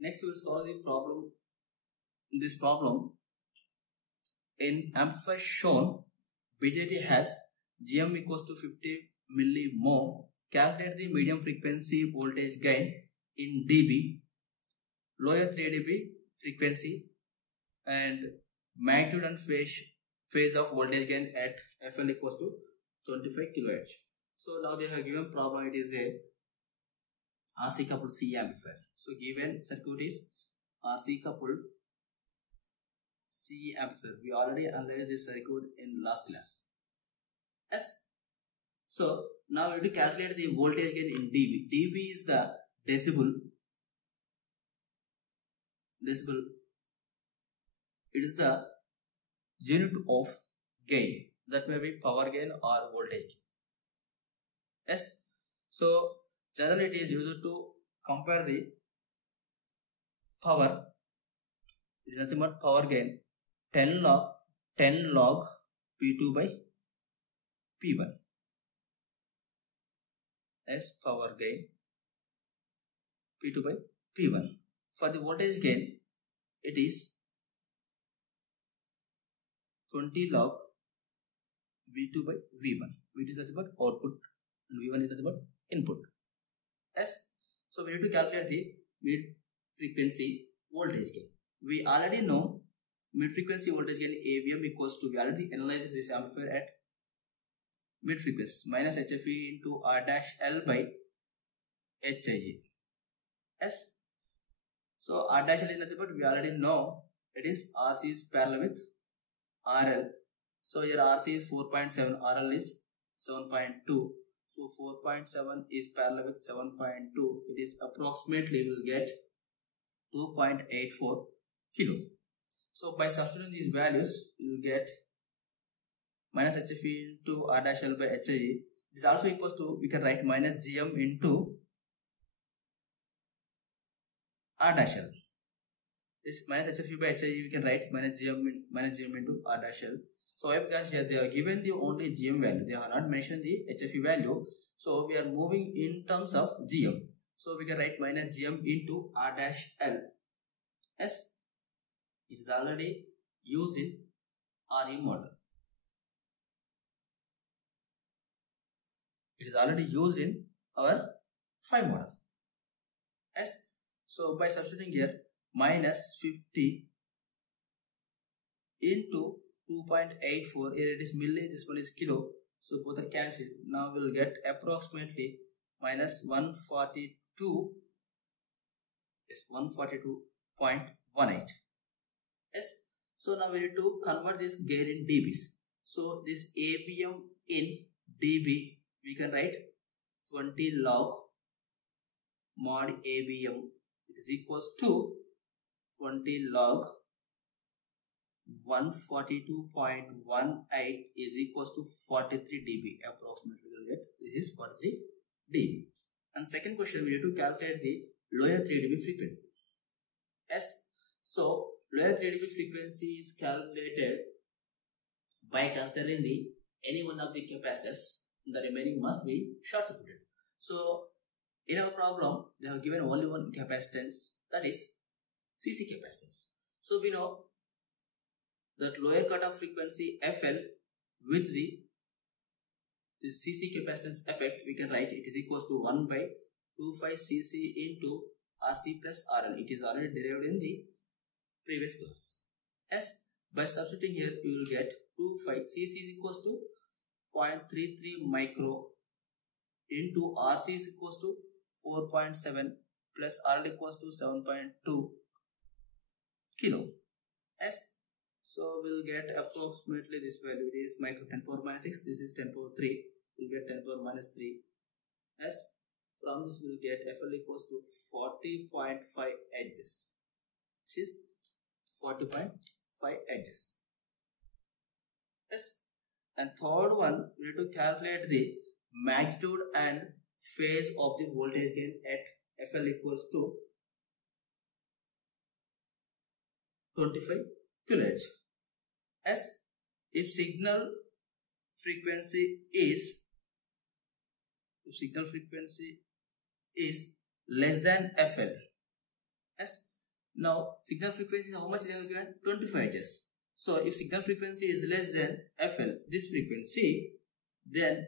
Next we will solve the problem. This problem, in amplifier shown, BJT has GM equals to 50 millimho. Calculate the medium frequency voltage gain in dB, lower 3 dB frequency, and magnitude and phase of voltage gain at FL equals to 25 kHz. So now they have given problem. It is a RC coupled C amplifier. So given circuit is RC coupled C amplifier. We already analyzed this circuit in last class. Yes. So now we have to calculate the voltage gain in dB. dB is the decibel. It is the unit of gain. That may be power gain or voltage gain. Yes. So generally it is used to compare the power. It is nothing but power gain 10 log P2 by P1. As power gain P2 by P1. For the voltage gain, it is 20 log V2 by V1. V2 is nothing but output and V1 is nothing but input. Yes. So we need to calculate the mid frequency voltage gain. We already know mid frequency voltage gain AVM equals to, we already analyzed this amplifier at mid frequency minus HFE into R dash L by HIE. Yes. So R dash L is nothing but, we already know it is RC is parallel with RL. So here RC is 4.7, RL is 7.2. So 4.7 is parallel with 7.2. It is approximately, we will get 2.84 kilo. So by substituting these values, you will get minus HFE into R dash L by HIE. This also equals to, we can write minus GM into R dash L. This minus HFE by HIE, we can write minus GM into R dash L. So why? Because here they are given the only GM value, they have not mentioned the HFE value. So we are moving in terms of GM. So we can write minus GM into R dash L. Yes, it is already used in RE model. It is already used in our phi model. Yes. So by substituting here minus 50 into 2.84, here it is milli, this one is kilo. So both are cancelled. Now we will get approximately minus 142. Yes, 142.18. Yes. So now we need to convert this gain in dBs. So this AVM in dB, we can write 20 log mod AVM is equals to 20 log 142.18 is equals to 43 dB approximately. We will get this is 43 dB. And second question, we need to calculate the lower 3 dB frequency. Yes. So lower 3 dB frequency is calculated by considering the any one of the capacitors. The remaining must be short circuited. So in our problem, they have given only one capacitance, that is CC capacitance. So we know that lower cutoff frequency FL with the CC capacitance effect, we can write it is equals to 1 by 25 CC into RC plus RL. It is already derived in the previous class. Yes, by substituting here, you will get 25 CC is equals to 0.33 micro into RC is equals to 4.7 plus RL equals to 7.2 kilo. Yes. So we'll get approximately this value. It is micro 10 power minus 6. This is 10 power 3. We'll get 10 power minus 3. Yes. From this we'll get FL equals to 40.5 edges. This is 40.5 edges. Yes. And third one, we need to calculate the magnitude and phase of the voltage gain at FL equals to 25 kHz. As if signal frequency is less than FL, Yes. Now signal frequency is how much they have given? 25 Hz. So if signal frequency is less than FL, this frequency, then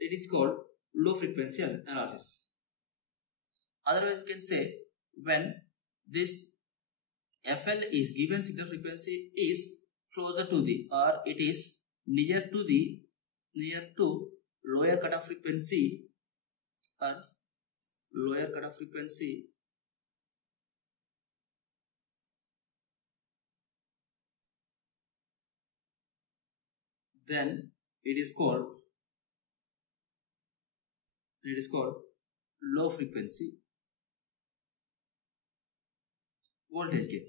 it is called low frequency analysis. Otherwise, we can say when this FL is given signal frequency is closer to the, or it is near to lower cutoff frequency, or lower cutoff frequency, then it is called low frequency voltage gain.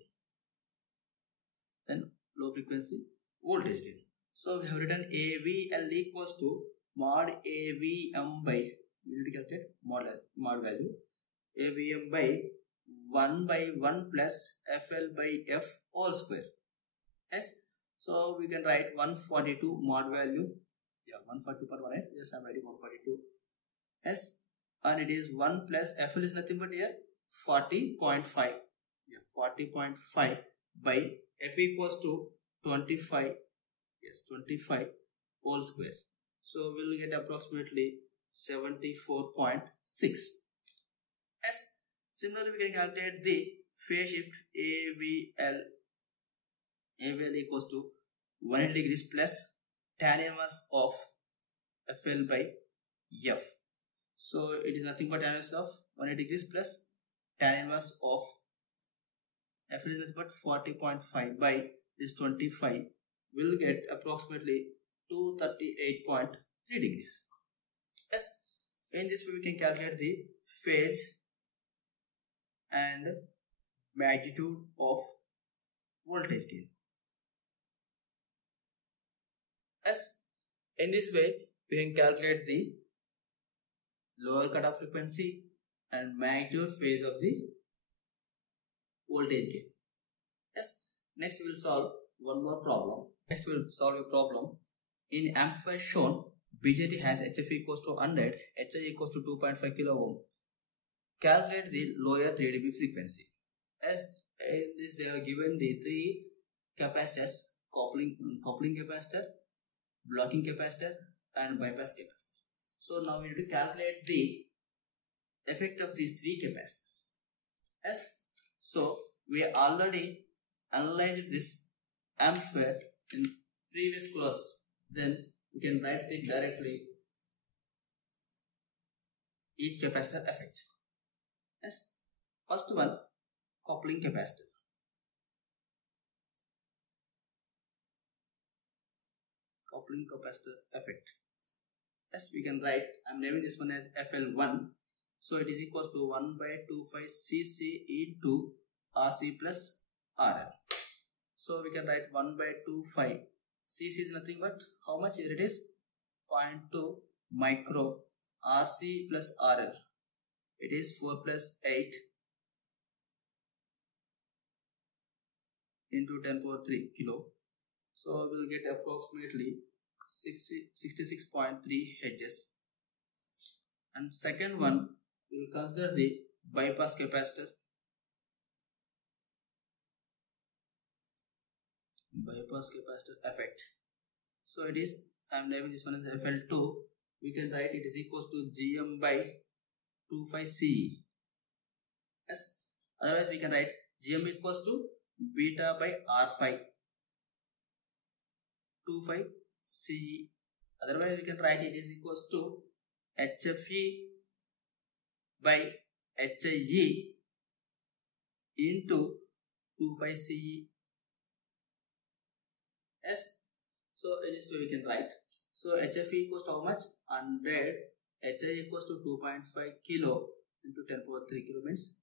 Then low frequency voltage gain. So we have written AVL equals to mod AVM by, we need to calculate mod value, AVM by 1 by 1 plus FL by F all square. Yes. So we can write 142 mod value. Yeah, 142.18. Yes, I'm writing 142. Yes. And it is 1 plus FL is nothing but here 40.5. Yeah, 40.5 by F equals to 25. Yes, 25 whole square. So we'll get approximately 74.6. Yes. Similarly, we can calculate the phase shift AVL equals to 180 degrees plus tan inverse of FL by F. So it is nothing but tan inverse of 180 degrees plus tan inverse of FL is nothing but 40.5 by this 25. We'll get approximately 238.3 degrees. Yes. In this way, we can calculate the phase and magnitude of voltage gain. Yes. In this way, we can calculate the lower cutoff frequency and magnitude phase of the voltage gain. Yes. Next, we will solve one more problem. Next, we will solve a problem. In amplifier shown, BJT has HF equals to 100, HI equals to 2.5 kilo ohm. Calculate the lower 3 dB frequency. As in this, they have given the three capacitors: coupling capacitor, blocking capacitor, and bypass capacitor. So now we need to calculate the effect of these three capacitors. Yes. So we already analyzed this amplifier in previous class. Then we can write it directly, each capacitor effect. Yes. First one, coupling capacitor. Coupling capacitor effect. Yes, we can write, I'm naming this one as FL1. So it is equals to 1 by 25 cc into RC plus RL. So we can write 1 by 25 cc is nothing but how much it is? 0.2 micro. RC plus RL, it is 4 plus 8 into 10 power 3 kilo. So we will get approximately 66.3 Hz. And second one, we will consider the bypass capacitor. Bypass capacitor effect. So it is, I am naming this one as FL2. We can write it is equals to GM by 25 CE. Yes. Otherwise, we can write GM equals to beta by R5 25 CE. Otherwise, we can write it is equals to HFE by HIE into 25 CE. Yes. So in this way we can write. So HFE equals to how much? 100. HI equals to 2.5 kilo into 10 power 3 kilo means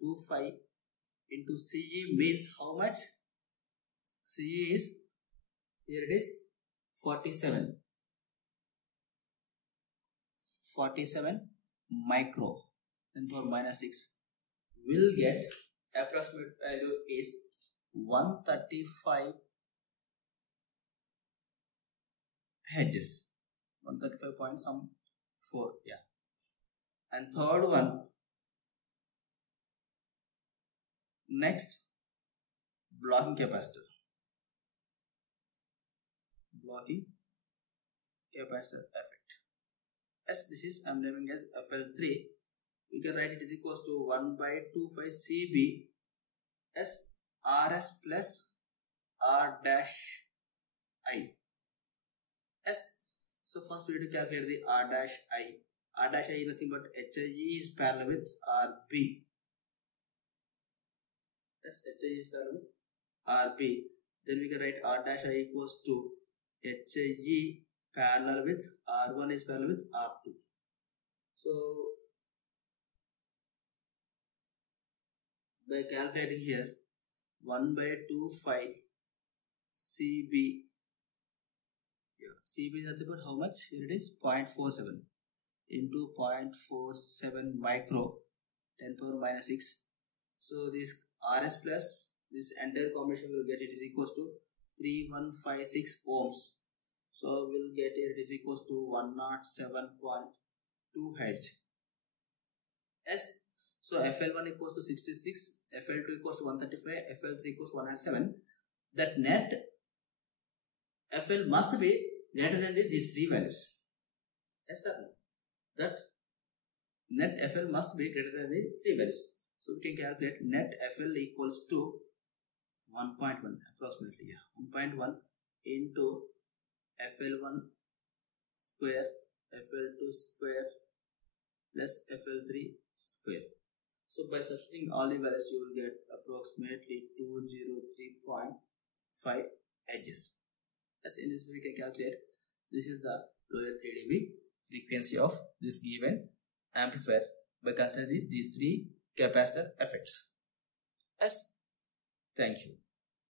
25 into CE means how much? CE is, here it is 47 micro, 10 power minus 6. Will get approximate value is 135 Hz, 135 point some 4. Yeah. And third one, Next, blocking capacitor. Blocking capacitor effect. As this is I'm naming as FL3, we can write it is equals to 1 by 2 pi CB as RS plus R dash I. Yes. So first we need to calculate the R dash I. R dash I is nothing but HIE is parallel with RB. Yes, HIE is parallel with RB. Then we can write R dash I equals to HIE parallel with R1 is parallel with R2. So by calculating here 1 by 2 pi CB. CB is nothing but how much? Here it is 0.47 into 0.47 micro 10 power minus 6. So this RS plus this entire combination will get it is equals to 3156 ohms. So we'll get it is equals to 107.2 Hz. Yes. So FL1 equals to 66, FL2 equals to 135, FL3 equals to 107. That net FL must be greater than these three values. Yes sir. That net FL must be greater than the three values. So we can calculate net FL equals to 1.1 approximately. Yeah, 1.1 into FL1 square, FL2 square plus FL3 square. So by substituting all the values, you will get approximately 203.5 edges. As in this way, we can calculate this is the lower 3 dB frequency of this given amplifier by considering these three capacitor effects. Yes, thank you.